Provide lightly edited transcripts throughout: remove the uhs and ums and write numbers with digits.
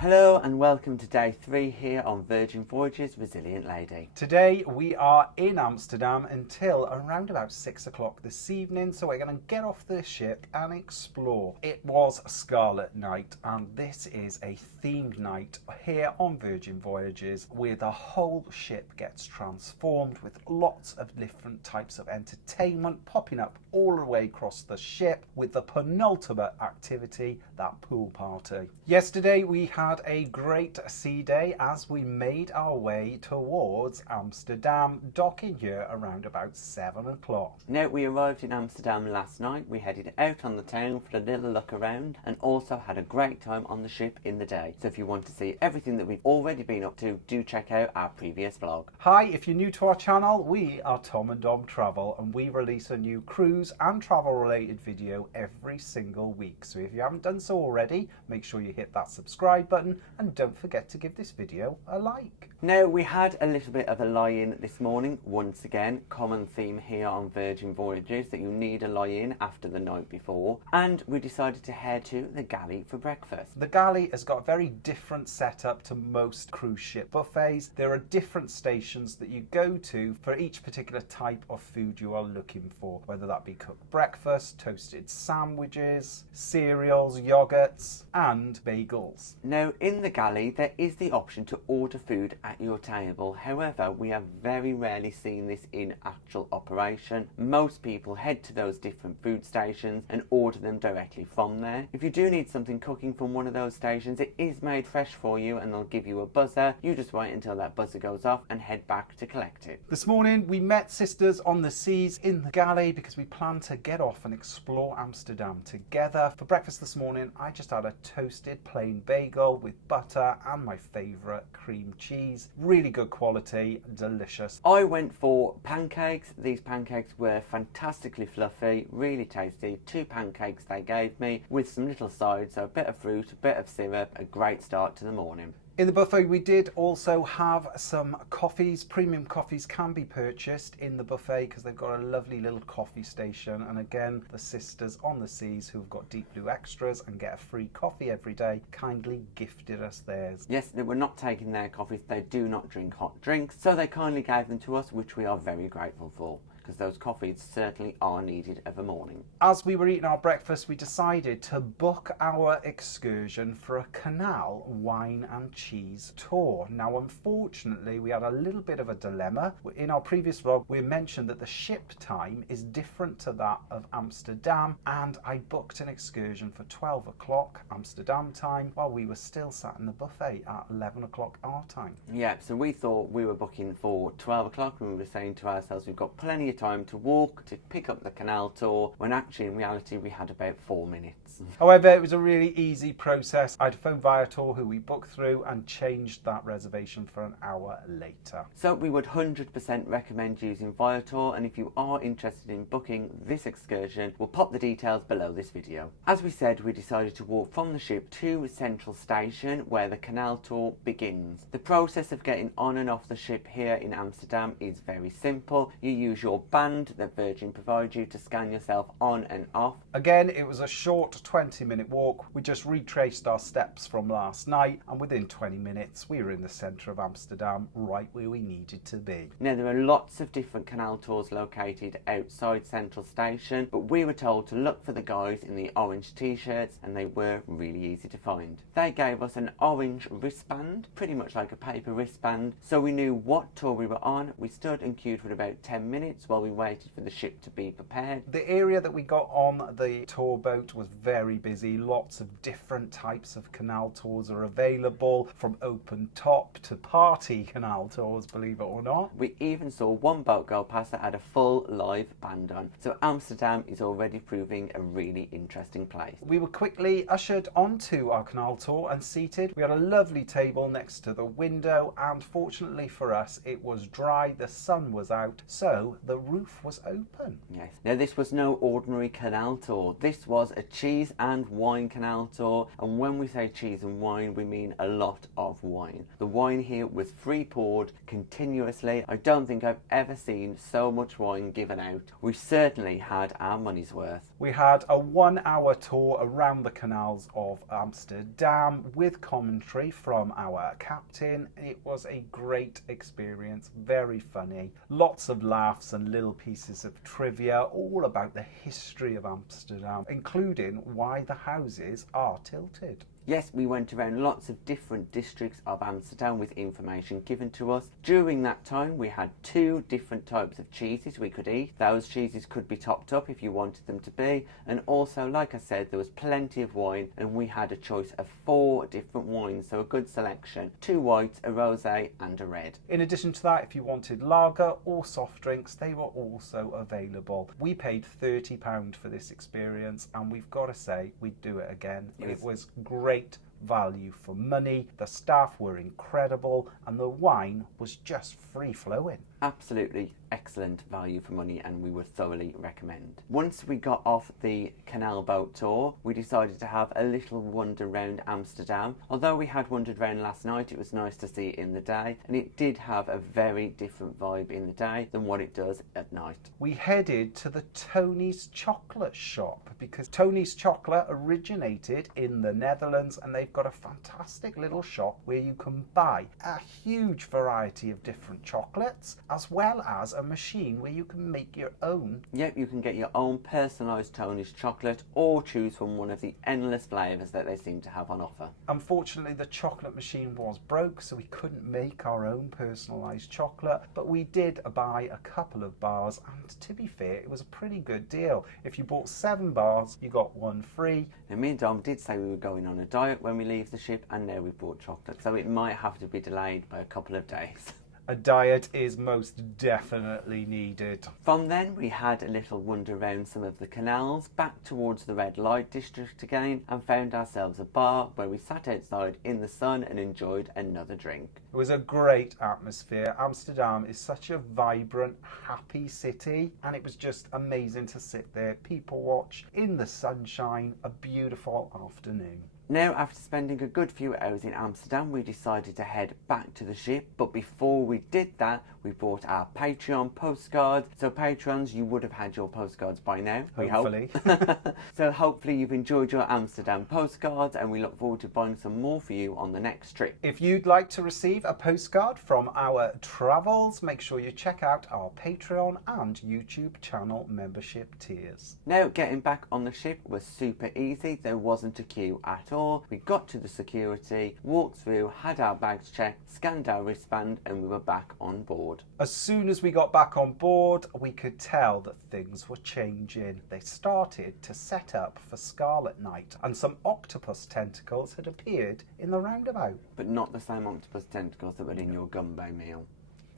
Hello and welcome to day 3 here on Virgin Voyages Resilient Lady. Today we are in Amsterdam until around about 6 o'clock this evening, so we're going to get off the ship and explore. It was Scarlet Night and this is a themed night here on Virgin Voyages where the whole ship gets transformed with lots of different types of entertainment popping up all the way across the ship, with the penultimate activity, that pool party. Yesterday we had a great sea day as we made our way towards Amsterdam, docking here around about 7 o'clock. Now, we arrived in Amsterdam last night. We headed out on the town for a little look around and also had a great time on the ship in the day. So if you want to see everything that we've already been up to, do check out our previous vlog. Hi, if you're new to our channel, we are Tom and Dom Travel and we release a new cruise and travel related video every single week. So if you haven't done so already, make sure you hit that subscribe button and don't forget to give this video a like. Now, we had a little bit of a lie-in this morning. Once again, common theme here on Virgin Voyages that you need a lie-in after the night before, and we decided to head to the galley for breakfast. The galley has got a very different setup to most cruise ship buffets. There are different stations that you go to for each particular type of food you are looking for, whether that be cooked breakfast, toasted sandwiches, cereals, yogurts and bagels. Now, in the galley there is the option to order food at your table. However, we have very rarely seen this in actual operation. Most people head to those different food stations and order them directly from there. If you do need something cooking from one of those stations, it is made fresh for you and they'll give you a buzzer. You just wait until that buzzer goes off and head back to collect it. This morning we met Sisters on the Seas in the galley because we plan to get off and explore Amsterdam together. For breakfast this morning I just had a toasted plain bagel with butter and my favourite cream cheese. Really good quality, delicious. I went for pancakes. These pancakes were fantastically fluffy, really tasty. 2 pancakes they gave me with some little sides, so a bit of fruit, a bit of syrup, a great start to the morning. In the buffet we did also have some coffees. Premium coffees can be purchased in the buffet because they've got a lovely little coffee station, and again the Sisters on the Seas, who've got Deep Blue Extras and get a free coffee every day, kindly gifted us theirs. Yes, they were not taking their coffees. They do not drink hot drinks, so they kindly gave them to us, which we are very grateful for, because those coffees certainly are needed of a morning. As we were eating our breakfast, we decided to book our excursion for a Canal wine and cheese tour. Now, unfortunately, we had a little bit of a dilemma. In our previous vlog, we mentioned that the ship time is different to that of Amsterdam, and I booked an excursion for 12 o'clock Amsterdam time while we were still sat in the buffet at 11 o'clock our time. Yeah, so we thought we were booking for 12 o'clock and we were saying to ourselves we've got plenty of time to walk, to pick up the canal tour, when actually in reality we had about 4 minutes. However, it was a really easy process. I'd phoned Viator, who we booked through, and changed that reservation for an hour later. So we would 100% recommend using Viator, and if you are interested in booking this excursion, we'll pop the details below this video. As we said, we decided to walk from the ship to Central Station where the canal tour begins. The process of getting on and off the ship here in Amsterdam is very simple. You use your band that Virgin provides you to scan yourself on and off. Again, it was a short 20-minute walk. We just retraced our steps from last night, and within 20 minutes we were in the centre of Amsterdam, right where we needed to be. Now, there are lots of different canal tours located outside Central Station, but we were told to look for the guys in the orange t-shirts, and they were really easy to find. They gave us an orange wristband, pretty much like a paper wristband, so we knew what tour we were on. We stood and queued for about 10 minutes while we waited for the ship to be prepared. The area that we got on the tour boat was very busy. Lots of different types of canal tours are available, from open top to party canal tours, believe it or not. We even saw one boat go past that had a full live band on. So Amsterdam is already proving a really interesting place. We were quickly ushered onto our canal tour and seated. We had a lovely table next to the window, and fortunately for us it was dry, the sun was out, so the roof was open. Yes. Now, this was no ordinary canal tour. This was a cheese and wine canal tour. And when we say cheese and wine, we mean a lot of wine. The wine here was free poured continuously. I don't think I've ever seen so much wine given out. We certainly had our money's worth. We had a 1 hour tour around the canals of Amsterdam with commentary from our captain. It was a great experience, very funny. Lots of laughs and little pieces of trivia all about the history of Amsterdam, including why the houses are tilted. Yes, we went around lots of different districts of Amsterdam with information given to us. During that time, we had 2 different types of cheeses we could eat. Those cheeses could be topped up if you wanted them to be. And also, like I said, there was plenty of wine and we had a choice of 4 different wines, so a good selection. 2 whites, a rosé and a red. In addition to that, if you wanted lager or soft drinks, they were also available. We paid £30 for this experience and we've got to say, we'd do it again. Yes. It was great value for money. The staff were incredible and the wine was just free flowing. Absolutely excellent value for money and we would thoroughly recommend. Once we got off the canal boat tour, we decided to have a little wander around Amsterdam. Although we had wandered around last night, it was nice to see it in the day, and it did have a very different vibe in the day than what it does at night. We headed to the Tony's chocolate shop because Tony's chocolate originated in the Netherlands and they've got a fantastic little shop where you can buy a huge variety of different chocolates, as well as a machine where you can make your own. Yep, you can get your own personalised Tony's chocolate or choose from one of the endless flavours that they seem to have on offer. Unfortunately, the chocolate machine was broke, so we couldn't make our own personalised chocolate, but we did buy a couple of bars, and to be fair, it was a pretty good deal. If you bought 7 bars, you got 1 free. Now, me and Dom did say we were going on a diet when we leave the ship, and now we've bought chocolate, so it might have to be delayed by a couple of days. A diet is most definitely needed. From then, we had a little wander around some of the canals, back towards the red light district again, and found ourselves a bar where we sat outside in the sun and enjoyed another drink. It was a great atmosphere. Amsterdam is such a vibrant, happy city, and it was just amazing to sit there, people watch, in the sunshine, a beautiful afternoon. Now, after spending a good few hours in Amsterdam, we decided to head back to the ship. But before we did that, we bought our Patreon postcards. So patrons, you would have had your postcards by now, we Hopefully. hope. So hopefully you've enjoyed your Amsterdam postcards and we look forward to buying some more for you on the next trip. If you'd like to receive a postcard from our travels, make sure you check out our Patreon and YouTube channel membership tiers. Now, getting back on the ship was super easy. There wasn't a queue at all. We got to the security, walked through, had our bags checked, scanned our wristband, and we were back on board. As soon as we got back on board, we could tell that things were changing. They started to set up for Scarlet Night, and some octopus tentacles had appeared in the roundabout. But not the same octopus tentacles that were in your gumbo meal.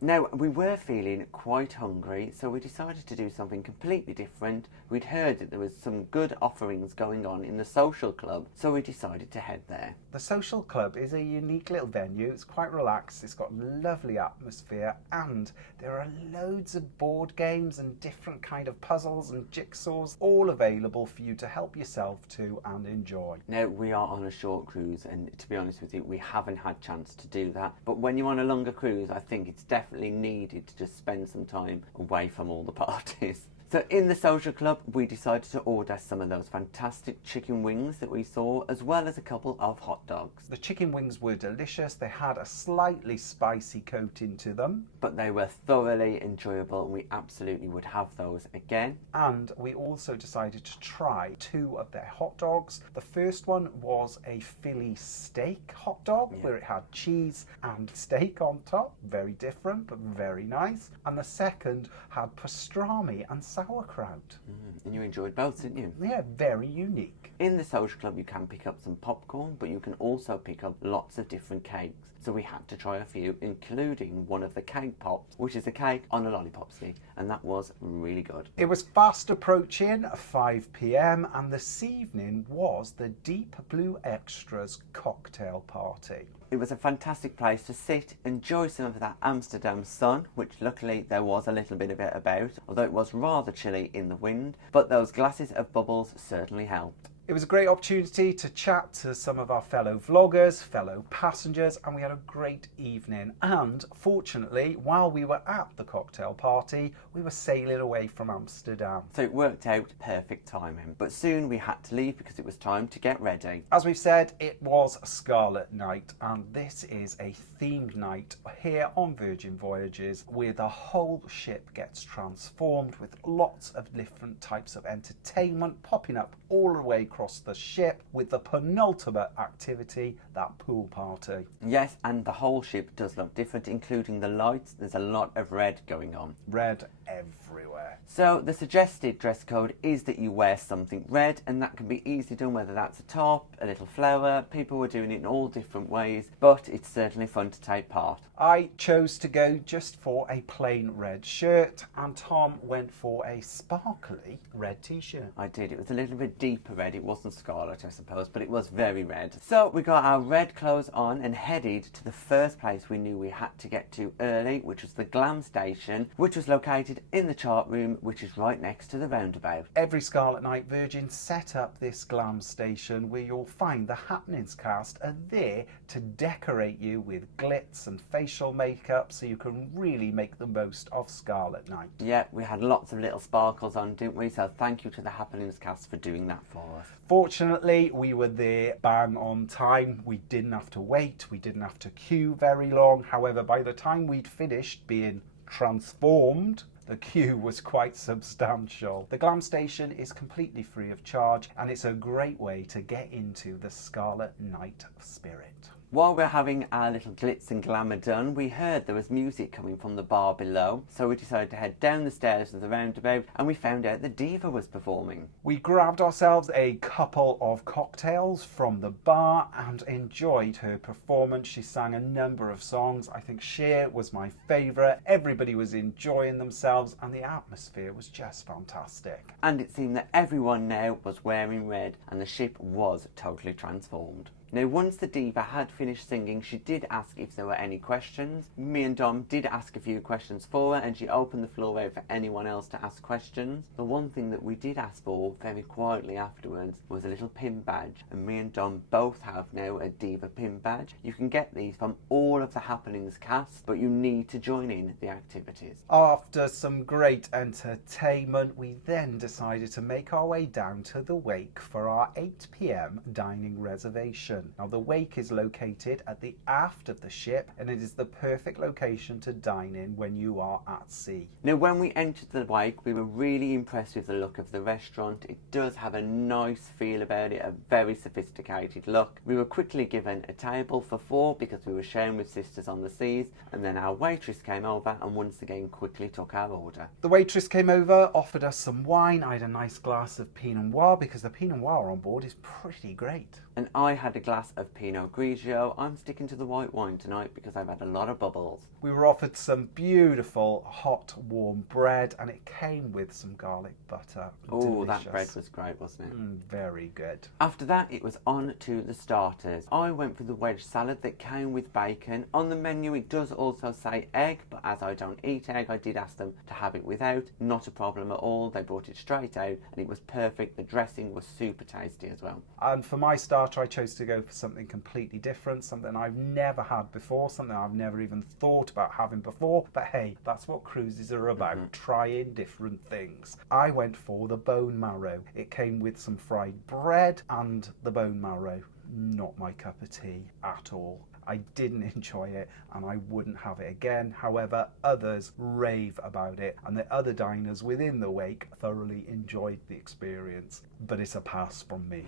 Now, we were feeling quite hungry, so we decided to do something completely different. We'd heard that there was some good offerings going on in the social club, so we decided to head there. The social club is a unique little venue. It's quite relaxed, it's got lovely atmosphere, and there are loads of board games and different kind of puzzles and jigsaws, all available for you to help yourself to and enjoy. Now, we are on a short cruise, and to be honest with you, we haven't had chance to do that. But when you're on a longer cruise, I think it's definitely needed to just spend some time away from all the parties. So in the social club, we decided to order some of those fantastic chicken wings that we saw, as well as a couple of hot dogs. The chicken wings were delicious. They had a slightly spicy coating to them. But they were thoroughly enjoyable, and we absolutely would have those again. And we also decided to try 2 of their hot dogs. The first one was a Philly steak hot dog, where it had cheese and steak on top. Very different, but very nice. And the second had pastrami and sauerkraut. And you enjoyed both, didn't you? Yeah, very unique. In the social club you can pick up some popcorn, but you can also pick up lots of different cakes. So we had to try a few, including one of the cake pops, which is a cake on a lollipop stick, and that was really good. It was fast approaching 5 p.m. and this evening was the Deep Blue Extras cocktail party. It was a fantastic place to sit, enjoy some of that Amsterdam sun, which luckily there was a little bit of it about, although it was rather chilly in the wind, but those glasses of bubbles certainly helped. It was a great opportunity to chat to some of our fellow vloggers, fellow passengers, and we had a great evening. And fortunately, while we were at the cocktail party, we were sailing away from Amsterdam. So it worked out perfect timing. But soon we had to leave because it was time to get ready. As we've said, it was Scarlet Night, and this is a themed night here on Virgin Voyages where the whole ship gets transformed with lots of different types of entertainment popping up all the way across the ship, with the penultimate activity, that pool party. Yes, and the whole ship does look different, including the lights. There's a lot of red going on. Red everywhere. So the suggested dress code is that you wear something red, and that can be easily done, whether that's a top, a little flower. People were doing it in all different ways, but it's certainly fun to take part. I chose to go just for a plain red shirt, and Tom went for a sparkly red t-shirt. I did. It was a little bit deeper red. It wasn't scarlet, I suppose, but it was very red. So we got our red clothes on and headed to the first place we knew we had to get to early, which was the Glam Station, which was located in the chart room, which is right next to the roundabout. Every Scarlet Night Virgin set up this Glam Station where you'll find the happenings cast are there to decorate you with glitz and facial makeup so you can really make the most of Scarlet Night. Yeah, we had lots of little sparkles on, didn't we? So thank you to the happenings cast for doing that for us. Fortunately, we were there bang on time. We didn't have to wait. We didn't have to queue very long. However, by the time we'd finished being transformed, the queue was quite substantial. The Glam Station is completely free of charge, and it's a great way to get into the Scarlet Night spirit. While we're having our little glitz and glamour done, we heard there was music coming from the bar below, so we decided to head down the stairs of the roundabout, and we found out the diva was performing. We grabbed ourselves a couple of cocktails from the bar and enjoyed her performance. She sang a number of songs. I think Cher was my favourite. Everybody was enjoying themselves and the atmosphere was just fantastic. And it seemed that everyone now was wearing red, and the ship was totally transformed. Now, once the diva had finished singing, she did ask if there were any questions. Me and Dom did ask a few questions for her, and she opened the floor out for anyone else to ask questions. The one thing that we did ask for very quietly afterwards was a little pin badge, and me and Dom both have now a diva pin badge. You can get these from all of the happenings cast, but you need to join in the activities. After some great entertainment, we then decided to make our way down to the wake for our 8 p.m. dining reservation. Now, the wake is located at the aft of the ship, and it is the perfect location to dine in when you are at sea. Now, when we entered the wake, we were really impressed with the look of the restaurant. It does have a nice feel about it, a very sophisticated look. We were quickly given a table for 4 because we were sharing with Sisters on the Seas, and then our waitress came over and once again quickly took our order. The waitress came over, offered us some wine. I had a nice glass of Pinot Noir because the Pinot Noir on board is pretty great. And I had a glass of Pinot Grigio. I'm sticking to the white wine tonight because I've had a lot of bubbles. We were offered some beautiful hot warm bread, and it came with some garlic butter. Oh, that Delicious. bread was great, wasn't it? Very good. After that, it was on to the starters. I went for the wedge salad that came with bacon. On the menu, it does also say egg, but as I don't eat egg, I did ask them to have it without. Not a problem at all. They brought it straight out, and it was perfect. The dressing was super tasty as well. And for my starter, I chose to go for something completely different, something I've never had before, something I've never even thought about having before. But hey, that's what cruises are about, trying different things. I went for the bone marrow. It came with some fried bread and the bone marrow. Not my cup of tea at all. I didn't enjoy it and I wouldn't have it again. However, others rave about it, and the other diners within the wake thoroughly enjoyed the experience. But it's a pass from me.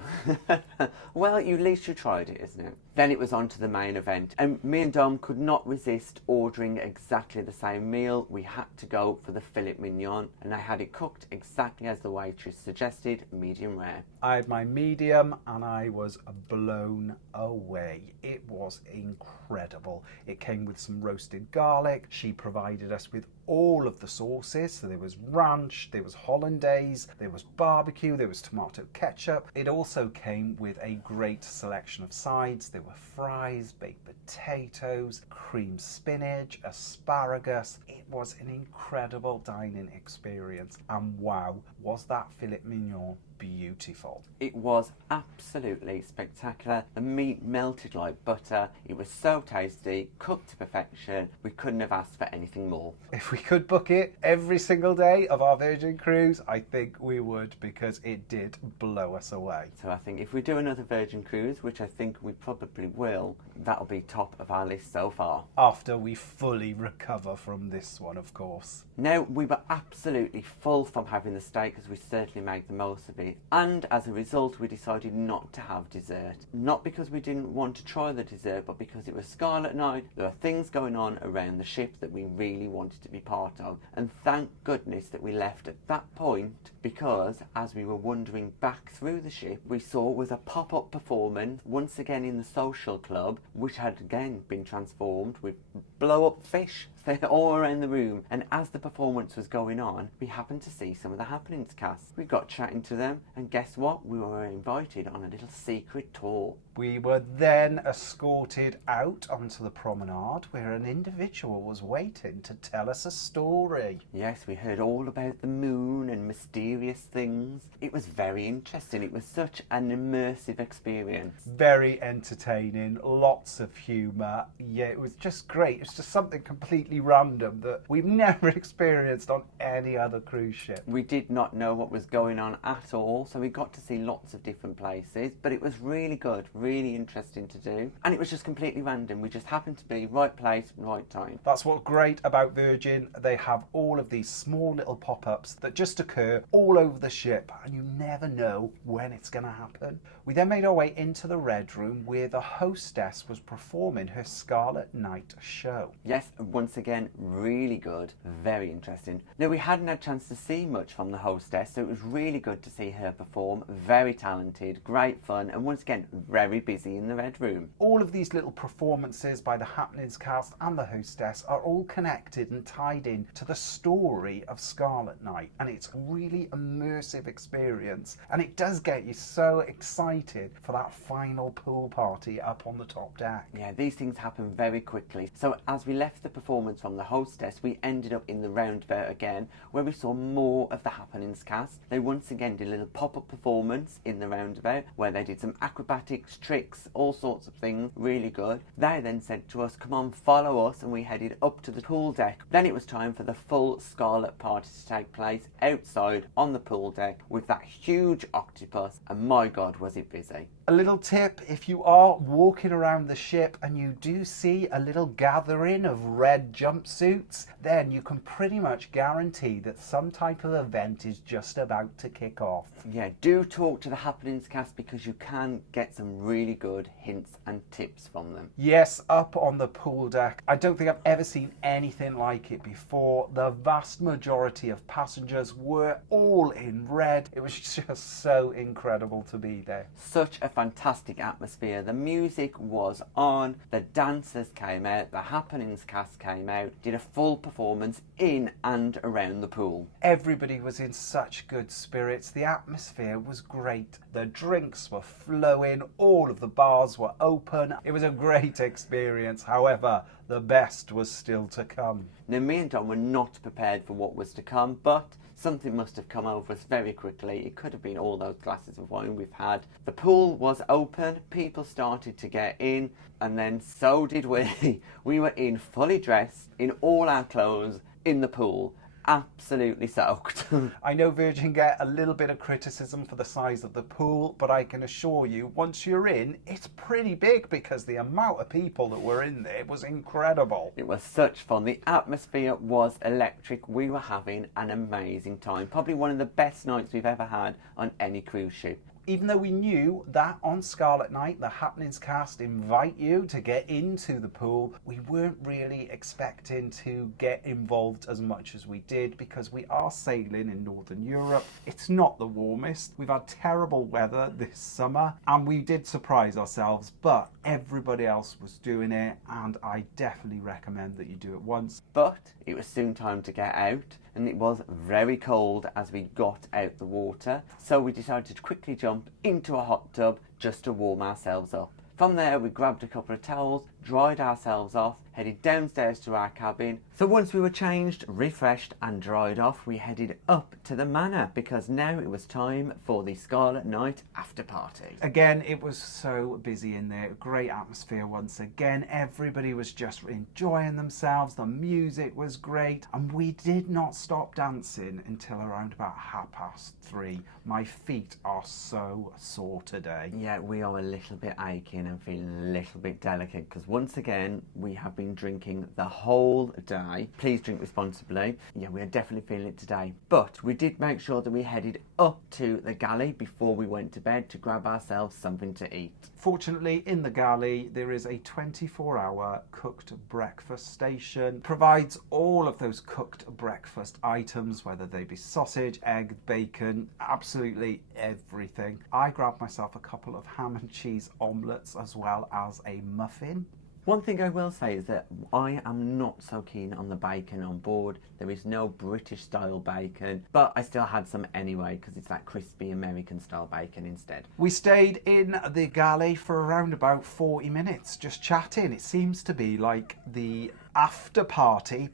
Well, at least you tried it, isn't it? Then it was on to the main event, and me and Dom could not resist ordering exactly the same meal. We had to go for the filet mignon, and I had it cooked exactly as the waitress suggested, medium rare. I had my medium and I was blown away. It was incredible. It came with some roasted garlic. She provided us with all of the sauces. So there was ranch, there was hollandaise, there was barbecue, there was tomato ketchup. It also came with a great selection of sides. There were fries, baked potatoes, cream spinach, asparagus. It was an incredible dining experience. And wow, was that filet mignon beautiful. It was absolutely spectacular. The meat melted like butter. It was so tasty, cooked to perfection. We couldn't have asked for anything more. If we could book it every single day of our Virgin cruise, I think we would, because it did blow us away. So I think if we do another Virgin cruise, which I think we probably will, that'll be top of our list so far. After we fully recover from this one, of course. Now, we were absolutely full from having the steak, as we certainly made the most of it. And as a result, we decided not to have dessert. Not because we didn't want to try the dessert, but because it was Scarlet Night. There were things going on around the ship that we really wanted to be part of. And thank goodness that we left at that point, because as we were wandering back through the ship, we saw was a pop-up performance, once again in the social club, which had again been transformed with blow-up fish. They're all around the room, and as the performance was going on, we happened to see some of the happenings cast. We got chatting to them, and guess what? We were invited on a little secret tour. We were then escorted out onto the promenade, where an individual was waiting to tell us a story. Yes, we heard all about the moon and mysterious things. It was very interesting. It was such an immersive experience. Very entertaining, lots of humour. Yeah, it was just great. It's just something completely random that we've never experienced on any other cruise ship. We did not know what was going on at all, so we got to see lots of different places, but it was really good, really interesting to do, and it was just completely random. We just happened to be right place, right time. That's what's great about Virgin. They have all of these small little pop-ups that just occur all over the ship, and you never know when it's going to happen. We then made our way into the Red Room, where the hostess was performing her Scarlet Night show. Yes, once again, really good, very interesting. Now, we hadn't had a chance to see much from the hostess, so it was really good to see her perform. Very talented, great fun, and once again, very busy in the Red Room. All of these little performances by the Happenings cast and the hostess are all connected and tied in to the story of Scarlet Night, and it's a really immersive experience, and it does get you so excited for that final pool party up on the top deck. Yeah, these things happen very quickly. So as we left the performance from the hostess, we ended up in the roundabout again, where we saw more of the Happenings cast. They once again did a little pop-up performance in the roundabout, where they did some acrobatics, tricks, all sorts of things, really good. They then said to us, come on, follow us, and we headed up to the pool deck. Then it was time for the full Scarlet party to take place outside on the pool deck with that huge octopus, and my God, was it busy. A little tip, if you are walking around the ship and you do see a little gathering of red jumpsuits, then you can pretty much guarantee that some type of event is just about to kick off. Yeah, do talk to the Happenings cast, because you can get some really good hints and tips from them. Yes, up on the pool deck. I don't think I've ever seen anything like it before. The vast majority of passengers were all in red. It was just so incredible to be there. Such a fantastic atmosphere. The music was on, the dancers came out, the Happenings cast came out, did a full performance in and around the pool. Everybody was in such good spirits. The atmosphere was great. The drinks were flowing, all of the bars were open. It was a great experience. However, the best was still to come. Now, me and Don were not prepared for what was to come, but something must have come over us very quickly. It could have been all those glasses of wine we've had. The pool was open, people started to get in, and then so did we. We were in fully dressed, in all our clothes, in the pool. Absolutely soaked. I know Virgin get a little bit of criticism for the size of the pool, but I can assure you, once you're in, it's pretty big, because the amount of people that were in there was incredible. It was such fun. The atmosphere was electric. We were having an amazing time. Probably one of the best nights we've ever had on any cruise ship. Even though we knew that on Scarlet Night, the Happenings cast invite you to get into the pool, we weren't really expecting to get involved as much as we did because we are sailing in Northern Europe. It's not the warmest. We've had terrible weather this summer and we did surprise ourselves, but everybody else was doing it and I definitely recommend that you do it once. But it was soon time to get out and it was very cold as we got out the water, so we decided to quickly jump into a hot tub just to warm ourselves up. From there we grabbed a couple of towels, dried ourselves off, headed downstairs to our cabin. So once we were changed, refreshed and dried off, we headed up to the manor because now it was time for the Scarlet Night after party. Again, it was so busy in there, great atmosphere once again. Everybody was just enjoying themselves, the music was great, and we did not stop dancing until around about 3:30. My feet are so sore today. Yeah, we are a little bit aching and feeling a little bit delicate because once again we have been drinking the whole day. Please drink responsibly. Yeah, we are definitely feeling it today. But we did make sure that we headed up to the galley before we went to bed to grab ourselves something to eat. Fortunately, in the galley there is a 24-hour cooked breakfast station. Provides all of those cooked breakfast items, whether they be sausage, egg, bacon, absolutely everything. I grabbed myself a couple of ham and cheese omelettes as well as a muffin. One thing I will say is that I am not so keen on the bacon on board. There is no British style bacon, but I still had some anyway because it's that crispy American style bacon instead. We stayed in the galley for around about 40 minutes just chatting. It seems to be like the after party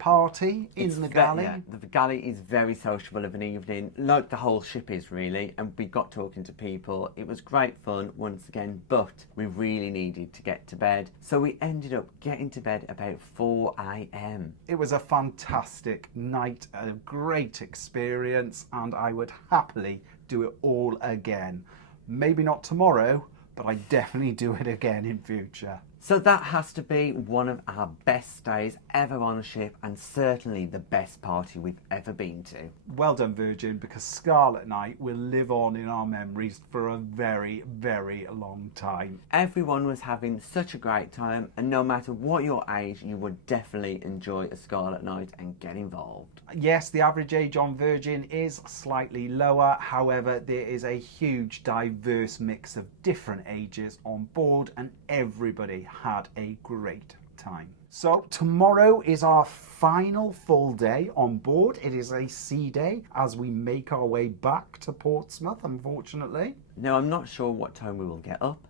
in the galley. Yeah, the galley is very sociable of an evening, like the whole ship is really, and we got talking to people. It was great fun once again, but we really needed to get to bed, so we ended up getting to bed about 4 a.m. It was a fantastic night, a great experience, and I would happily do it all again. Maybe not tomorrow, but I definitely do it again in future. So that has to be one of our best days ever on a ship and certainly the best party we've ever been to. Well done, Virgin, because Scarlet Night will live on in our memories for a very, very long time. Everyone was having such a great time, and no matter what your age, you would definitely enjoy a Scarlet Night and get involved. Yes, the average age on Virgin is slightly lower. However, there is a huge diverse mix of different ages on board and everybody had a great time. So tomorrow is our final full day on board. It is a sea day as we make our way back to Portsmouth, unfortunately. Now, I'm not sure what time we will get up,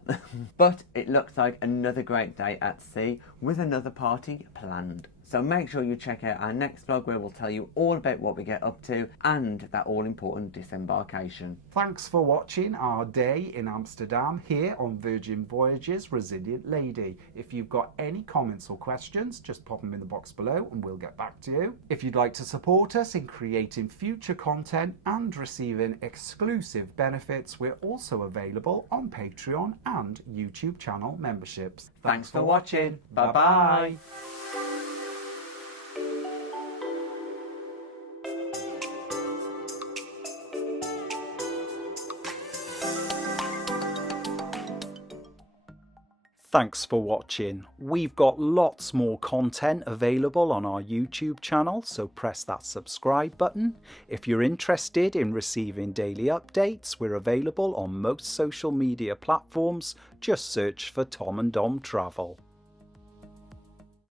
but it looks like another great day at sea with another party planned. So make sure you check out our next vlog where we'll tell you all about what we get up to and that all-important disembarkation. Thanks for watching our day in Amsterdam here on Virgin Voyages Resilient Lady. If you've got any comments or questions, just pop them in the box below and we'll get back to you. If you'd like to support us in creating future content and receiving exclusive benefits, we're also available on Patreon and YouTube channel memberships. Thanks for watching. Bye-bye. Thanks for watching. We've got lots more content available on our YouTube channel, so press that subscribe button. If you're interested in receiving daily updates, we're available on most social media platforms. Just search for Tom and Dom Travel.